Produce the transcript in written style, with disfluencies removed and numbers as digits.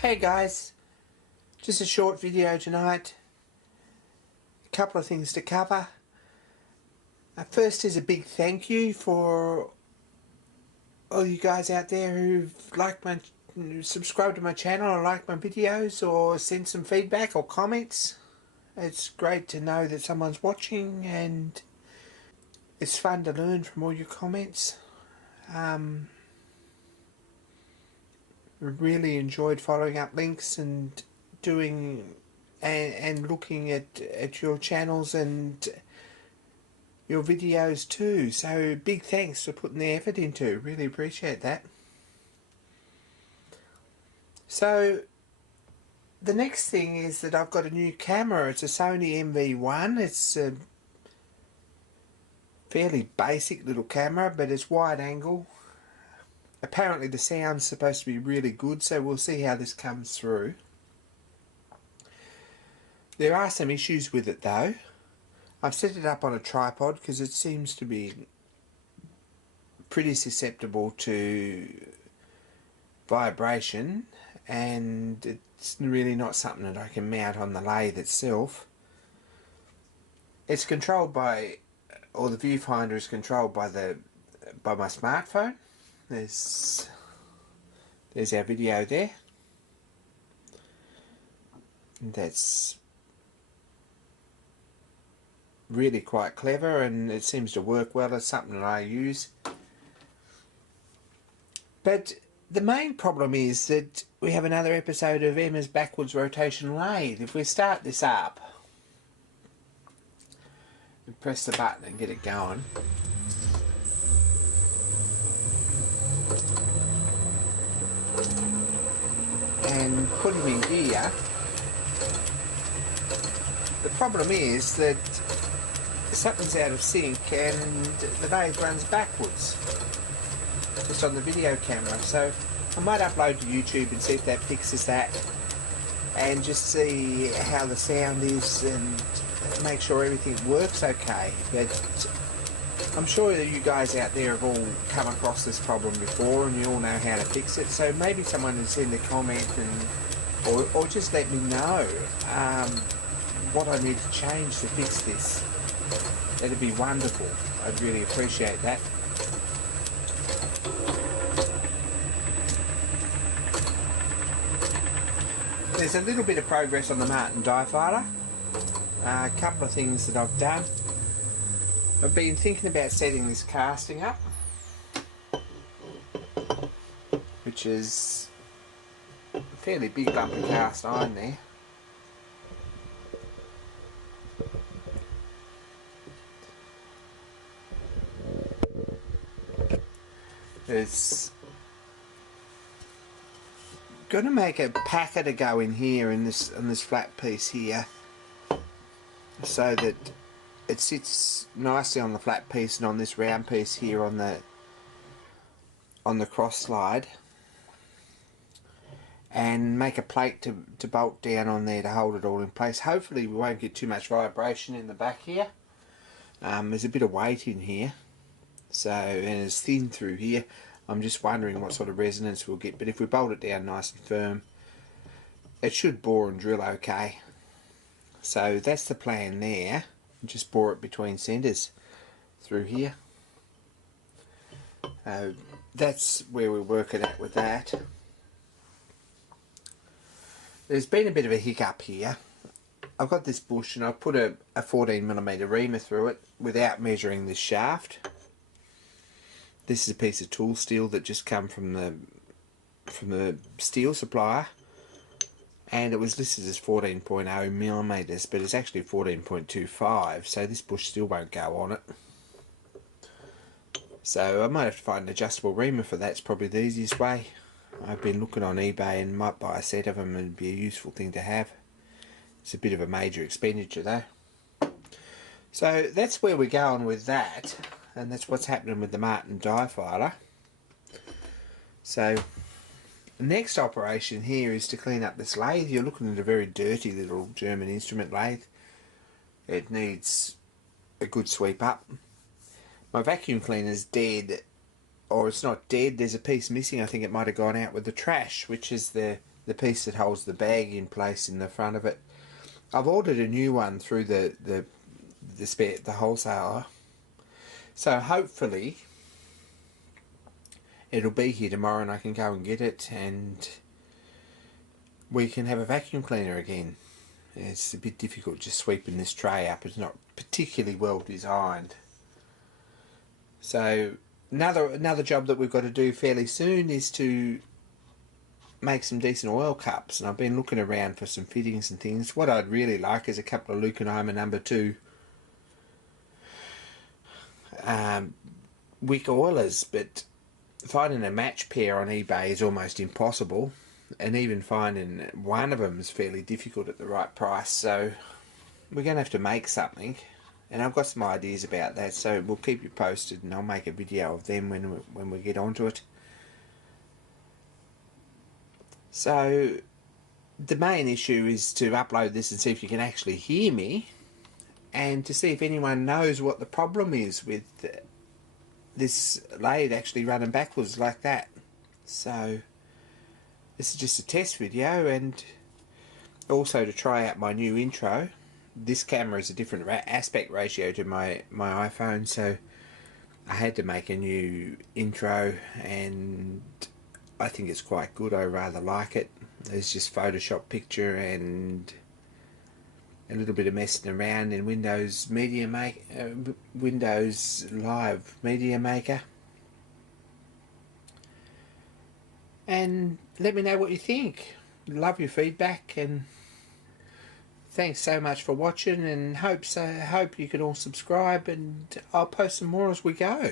Hey guys, just a short video tonight. A couple of things to cover. First is a big thank you for all you guys out there who've subscribed to my channel or liked my videos or sent some feedback or comments. It's great to know that someone's watching, and it's fun to learn from all your comments. Really enjoyed following up links and doing and looking at your channels and your videos too, so big thanks for putting the effort into. Really appreciate that. So the next thing is that I've got a new camera. It's a Sony MV1. It's a fairly basic little camera, but it's wide angle. Apparently the sound's supposed to be really good, so we'll see how this comes through. There are some issues with it though. I've set it up on a tripod because it seems to be pretty susceptible to vibration, and it's really not something that I can mount on the lathe itself. It's controlled by, or the viewfinder is controlled by my smartphone. There's our video there. That's really quite clever, and it seems to work well. It's something that I use. But the main problem is that we have another episode of Emma's backwards rotation lathe. If we start this up and press the button and get it going, and put him in gear, the problem is that something's out of sync and the lathe runs backwards just on the video camera. So I might upload to YouTube and see if that fixes that, and just see how the sound is and make sure everything works okay. But I'm sure that you guys out there have all come across this problem before and you all know how to fix it, so maybe someone will send a comment and or just let me know what I need to change to fix this. That'd be wonderful. I'd really appreciate that. There's a little bit of progress on the Martin die filer. A couple of things that I've done. I've been thinking about setting this casting up, which is a fairly big lump of cast iron there. It's going to make a packer to go in here in this on this flat piece here, so that it sits nicely on the flat piece and on this round piece here on the cross slide, and make a plate to bolt down on there to hold it all in place. Hopefully we won't get too much vibration in the back here. There's a bit of weight in here, so, and it's thin through here. I'm just wondering what sort of resonance we'll get, but if we bolt it down nice and firm, it should bore and drill okay. So that's the plan there. Just bore it between centres through here. That's where we're working at with that. There's been a bit of a hiccup here. I've got this bush and I've put a 14mm reamer through it without measuring this shaft. This is a piece of tool steel that just come from the steel supplier, and it was listed as 14.0mm, but it's actually 14.25, so this bush still won't go on it. So I might have to find an adjustable reamer for that. It's probably the easiest way. I've been looking on eBay and might buy a set of them, and it'd be a useful thing to have. It's a bit of a major expenditure though. So that's where we're going with that, and that's what's happening with the Martin die filer. So the next operation here is to clean up this lathe. You're looking at a very dirty little German instrument lathe. It needs a good sweep up. My vacuum cleaner's dead, or it's not dead, there's a piece missing. I think it might have gone out with the trash, which is the the piece that holds the bag in place in the front of it. I've ordered a new one through the wholesaler, so hopefully it'll be here tomorrow and I can go and get it and we can have a vacuum cleaner again. It's a bit difficult just sweeping this tray up. It's not particularly well designed. So another job that we've got to do fairly soon is to make some decent oil cups, and I've been looking around for some fittings and things. What I'd really like is a couple of Lukenheimer number 2 wick oilers, but finding a match pair on eBay is almost impossible, and even finding one of them is fairly difficult at the right price, so we're going to have to make something, and I've got some ideas about that, so we'll keep you posted and I'll make a video of them when we get onto it. So the main issue is to upload this and see if you can actually hear me, and to see if anyone knows what the problem is with this lathe actually running backwards like that. So this is just a test video, and also to try out my new intro. This camera is a different aspect ratio to my iPhone, so I had to make a new intro, and I think it's quite good. I rather like it. There's just Photoshop picture and a little bit of messing around in Windows Live Media Maker. And let me know what you think. Love your feedback, and thanks so much for watching, and hope you can all subscribe, and I'll post some more as we go.